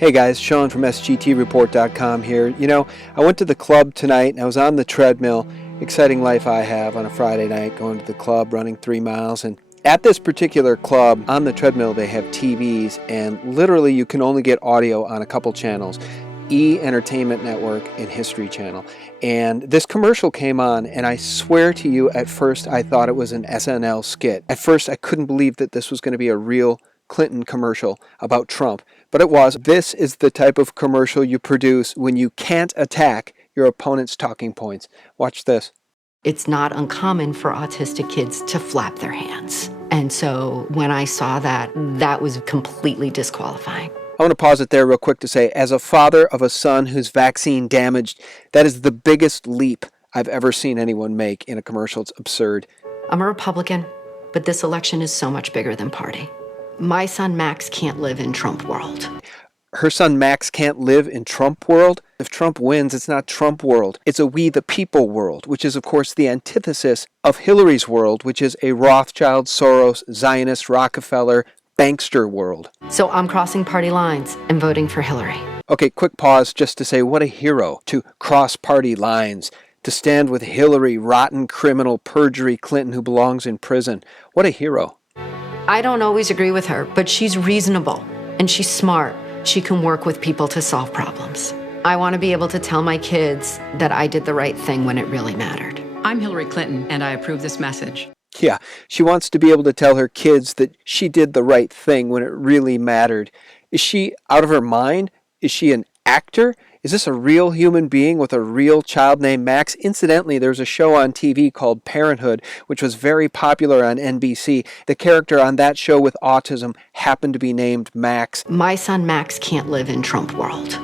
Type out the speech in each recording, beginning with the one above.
Hey guys, Sean from SGTReport.com here. You know, I went to the club tonight and I was on the treadmill. Exciting life I have on a Friday night, going to the club, running 3 miles. And at this particular club, on the treadmill, they have TVs, and literally you can only get audio on a couple channels. Entertainment Network and History Channel. And this commercial came on, and I swear to you, at first I thought it was an SNL skit. At first I couldn't believe that this was going to be a real Clinton commercial about Trump, but it was. This is the type of commercial you produce when you can't attack your opponent's talking points. Watch this. It's not uncommon for autistic kids to flap their hands. And so when I saw that, that was completely disqualifying. I want to pause it there real quick to say, as a father of a son who's vaccine damaged, that is the biggest leap I've ever seen anyone make in a commercial. It's absurd. I'm a Republican, but this election is so much bigger than party. My son Max can't live in Trump world. Her son Max can't live in Trump world? If Trump wins, it's not Trump world. It's a we the people world, which is, of course, the antithesis of Hillary's world, which is a Rothschild, Soros, Zionist, Rockefeller, bankster world. So I'm crossing party lines and voting for Hillary. Okay, quick pause just to say what a hero to cross party lines, to stand with Hillary, rotten criminal, perjury Clinton who belongs in prison. What a hero. I don't always agree with her, but she's reasonable and she's smart. She can work with people to solve problems. I want to be able to tell my kids that I did the right thing when it really mattered. I'm Hillary Clinton, and I approve this message. Yeah, she wants to be able to tell her kids that she did the right thing when it really mattered. Is she out of her mind? Is she an actor? Is this a real human being with a real child named Max? Incidentally, there's a show on TV called Parenthood, which was very popular on NBC. The character on that show with autism happened to be named Max. My son Max can't live in Trump world.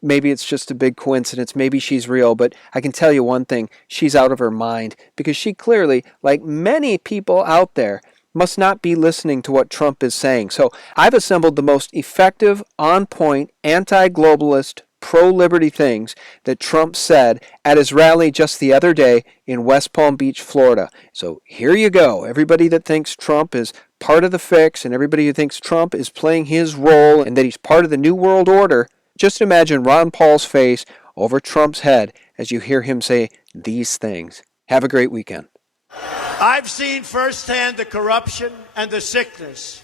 Maybe it's just a big coincidence. Maybe she's real, but I can tell you one thing. She's out of her mind because she clearly, like many people out there, must not be listening to what Trump is saying. So I've assembled the most effective, on-point, anti-globalist, pro-liberty things that Trump said at his rally just the other day in West Palm Beach, Florida. So here you go. Everybody that thinks Trump is part of the fix and everybody who thinks Trump is playing his role and that he's part of the New World Order, just imagine Ron Paul's face over Trump's head as you hear him say these things. Have a great weekend. I've seen firsthand the corruption and the sickness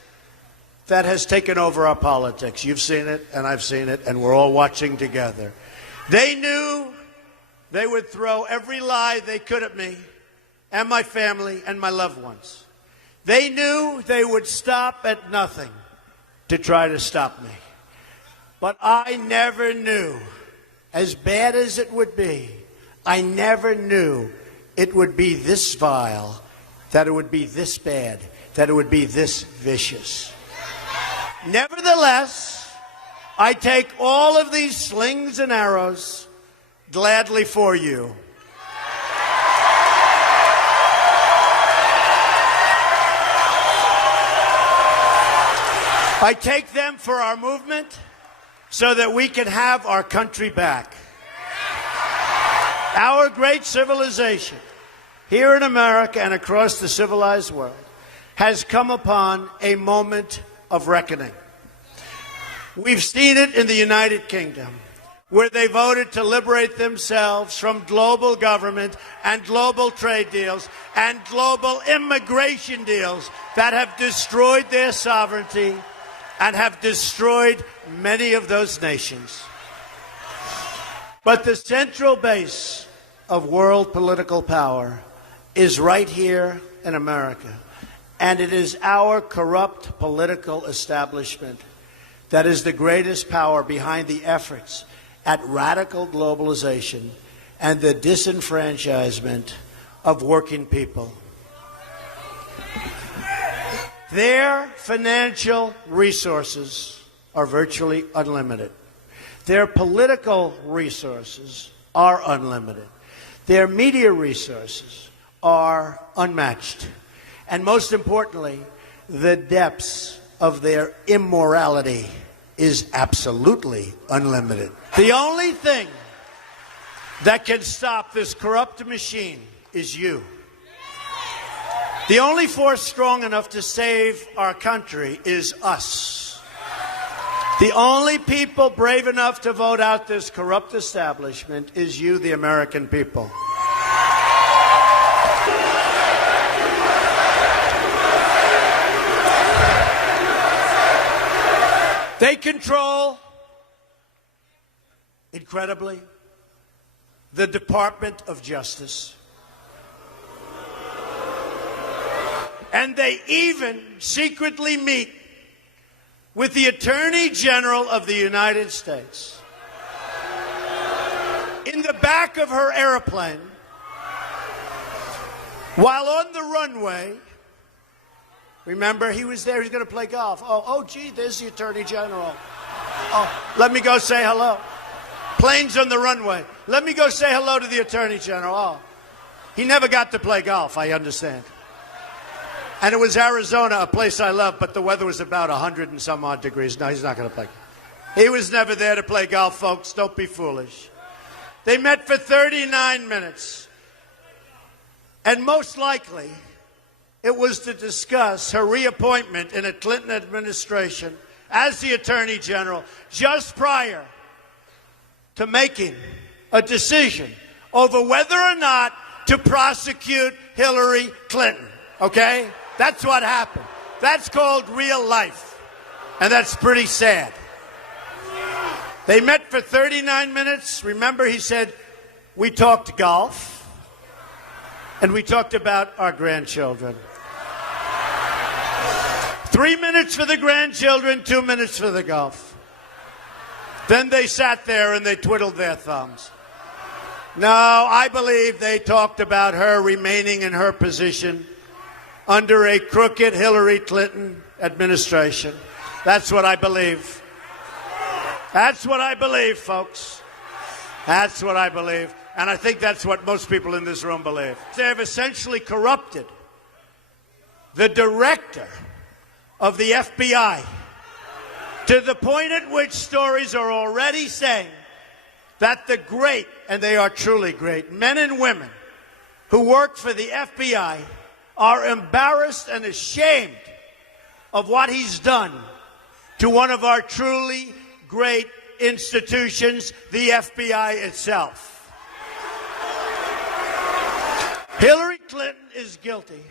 that has taken over our politics. You've seen it, and I've seen it, and we're all watching together. They knew they would throw every lie they could at me and my family and my loved ones. They knew they would stop at nothing to try to stop me. But I never knew, as bad as it would be, I never knew it would be this vile, that it would be this bad, that it would be this vicious. Nevertheless, I take all of these slings and arrows gladly for you. I take them for our movement so that we can have our country back. Our great civilization here in America and across the civilized world has come upon a moment of reckoning. We've seen it in the United Kingdom, where they voted to liberate themselves from global government and global trade deals and global immigration deals that have destroyed their sovereignty and have destroyed many of those nations. But the central base of world political power is right here in America. And it is our corrupt political establishment that is the greatest power behind the efforts at radical globalization and the disenfranchisement of working people. Their financial resources are virtually unlimited. Their political resources are unlimited. Their media resources are unmatched. And most importantly, the depths of their immorality is absolutely unlimited. The only thing that can stop this corrupt machine is you. The only force strong enough to save our country is us. The only people brave enough to vote out this corrupt establishment is you, the American people. They control, incredibly, the Department of Justice. And they even secretly meet with the Attorney General of the United States. In the back of her airplane, while on the runway, remember, he was there, he's going to play golf. Oh, gee, there's the Attorney General. Oh, let me go say hello. Planes on the runway. Let me go say hello to the Attorney General. Oh, he never got to play golf, I understand. And it was Arizona, a place I love, but the weather was about 100 and some odd degrees. No, he's not going to play. He was never there to play golf, folks. Don't be foolish. They met for 39 minutes. And most likely, it was to discuss her reappointment in a Clinton administration as the Attorney General just prior to making a decision over whether or not to prosecute Hillary Clinton. Okay? That's what happened. That's called real life. And that's pretty sad. They met for 39 minutes. Remember, he said, we talked golf, and we talked about our grandchildren. 3 minutes for the grandchildren, 2 minutes for the golf. Then they sat there and they twiddled their thumbs. No, I believe they talked about her remaining in her position under a crooked Hillary Clinton administration. That's what I believe. That's what I believe, folks. That's what I believe. And I think that's what most people in this room believe. They have essentially corrupted the director of the FBI to the point at which stories are already saying that the great, and they are truly great, men and women who work for the FBI are embarrassed and ashamed of what he's done to one of our truly great institutions, the FBI itself. Hillary Clinton is guilty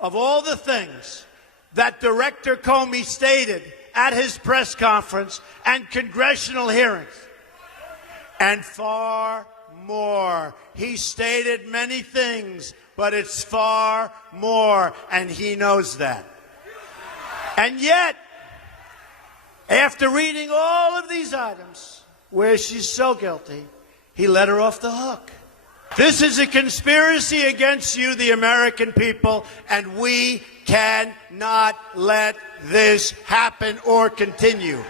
of all the things that Director Comey stated at his press conference and congressional hearings. And far more. He stated many things, but it's far more, and he knows that. And yet, after reading all of these items where she's so guilty, he let her off the hook. This is a conspiracy against you, the American people, and we cannot let this happen or continue.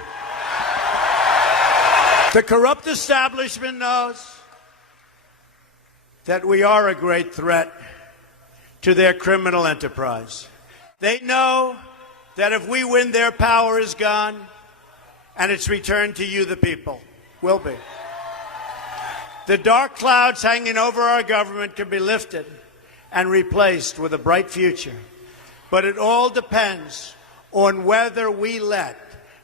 The corrupt establishment knows that we are a great threat to their criminal enterprise. They know that if we win, their power is gone, and it's returned to you, the people. Will be. The dark clouds hanging over our government can be lifted and replaced with a bright future. But it all depends on whether we let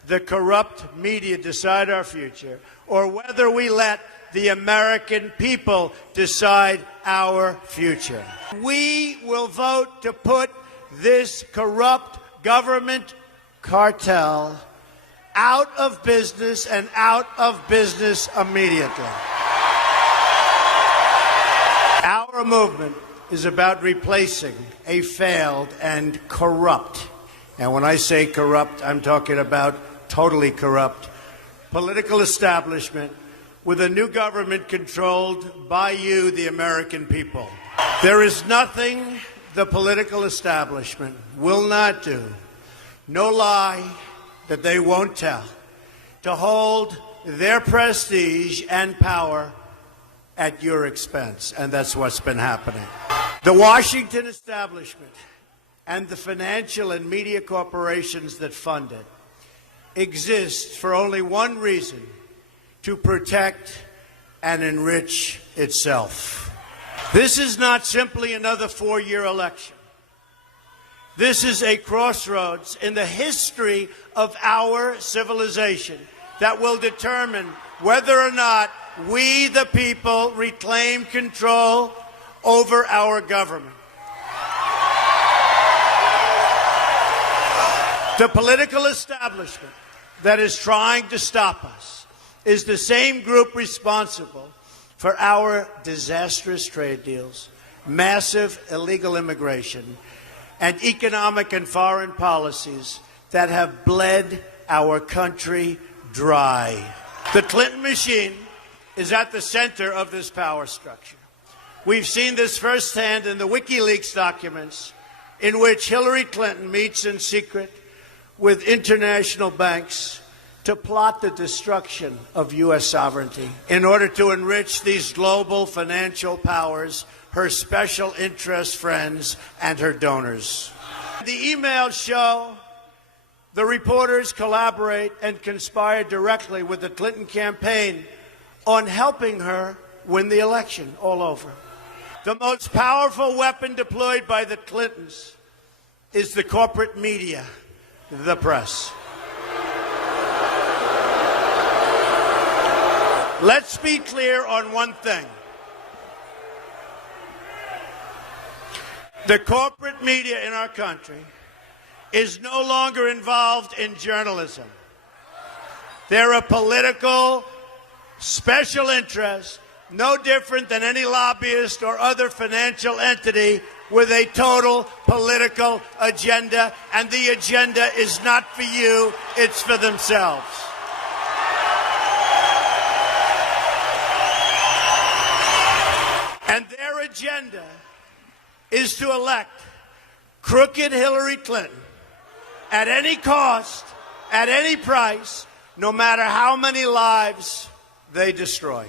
the corrupt media decide our future, or whether we let the American people decide our future. We will vote to put this corrupt government cartel out of business, and out of business immediately. Our movement is about replacing a failed and corrupt, and when I say corrupt, I'm talking about totally corrupt, political establishment with a new government controlled by you, the American people. There is nothing the political establishment will not do, no lie that they won't tell, to hold their prestige and power at your expense. And that's what's been happening. The Washington establishment and the financial and media corporations that fund it exist for only one reason: to protect and enrich itself. This is not simply another 4-year election. This is a crossroads in the history of our civilization that will determine whether or not we, the people, reclaim control over our government. The political establishment that is trying to stop us is the same group responsible for our disastrous trade deals, massive illegal immigration, and economic and foreign policies that have bled our country dry. The Clinton machine is at the center of this power structure. We've seen this firsthand in the WikiLeaks documents, in which Hillary Clinton meets in secret with international banks to plot the destruction of U.S. sovereignty in order to enrich these global financial powers, her special interest friends, and her donors. The emails show the reporters collaborate and conspire directly with the Clinton campaign on helping her win the election all over. The most powerful weapon deployed by the Clintons is the corporate media, the press. Let's be clear on one thing. The corporate media in our country is no longer involved in journalism. They're a political special interest, no different than any lobbyist or other financial entity with a total political agenda, and the agenda is not for you, it's for themselves. And their agenda is to elect crooked Hillary Clinton at any cost, at any price, no matter how many lives they destroy.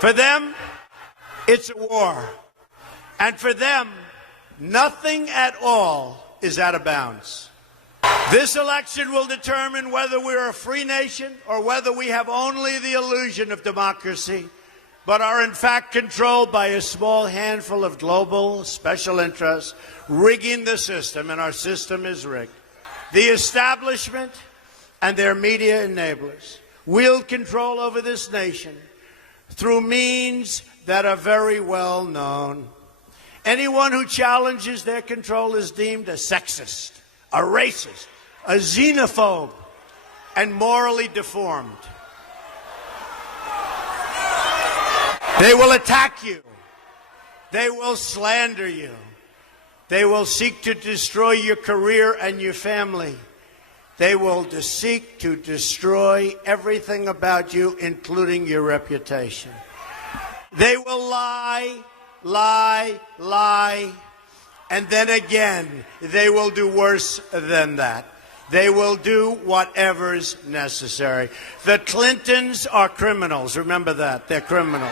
For them, it's a war. And for them, nothing at all is out of bounds. This election will determine whether we're a free nation or whether we have only the illusion of democracy, but are in fact controlled by a small handful of global special interests rigging the system, and our system is rigged. The establishment and their media enablers wield control over this nation through means that are very well known. Anyone who challenges their control is deemed a sexist, a racist, a xenophobe, and morally deformed. They will attack you. They will slander you. They will seek to destroy your career and your family. They will seek to destroy everything about you, including your reputation. They will lie, lie, lie, and then again, they will do worse than that. They will do whatever's necessary. The Clintons are criminals. Remember that. They're criminals.